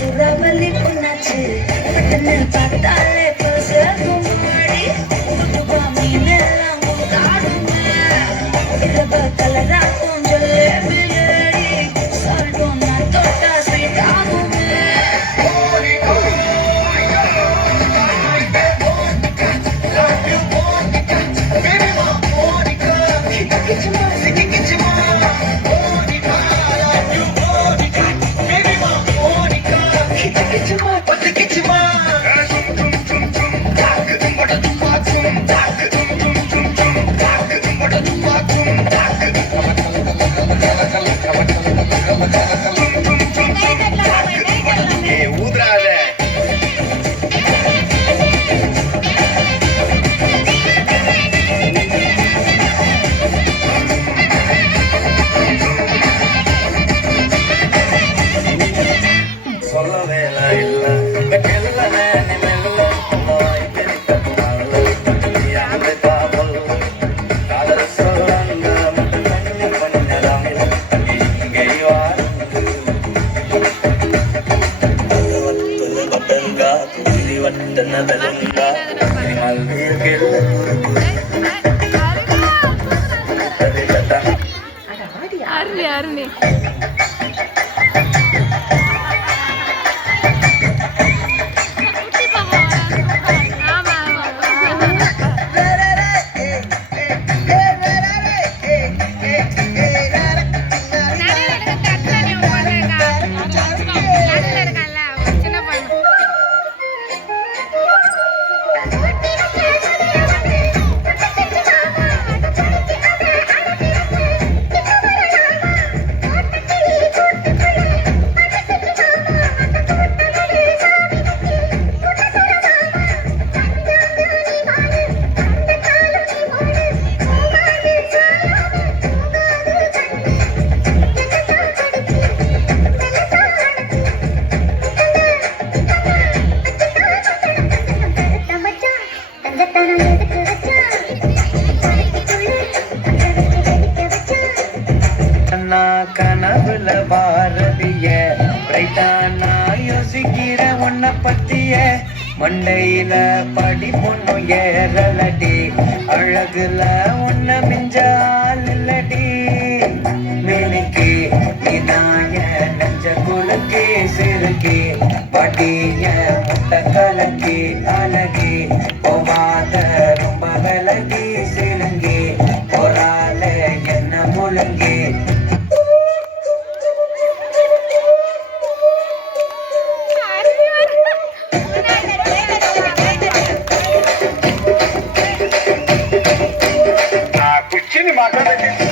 சூறாவளி பொண்ணாச்சு பட்டன்னு பார்த்தாலே பசகும் மாடி புதுவா மீனெல்லாம் கொண்டாடுமே இரவ கலராக்கும் ஜலேபியடி சால்ட்டும் நான் தொட்டா ஸ்வீட் ஆகுமே அருணி கனவுல பாரதிய பிரைட்டானா யோசிக்கிற உன்னை பத்திய மண்டையில படி பொண்ணு ஏறலடி அழகுல உன்னை மிஞ்ச ஆளடி மினிக்கு இதாய நெஞ்ச குலுக்கி சிறுக்கி படிய முட்டை கலக்கி அழகி போவாத ரொம்ப விலகி சிலுங்கி போரால என்ன முழுங்கி Matar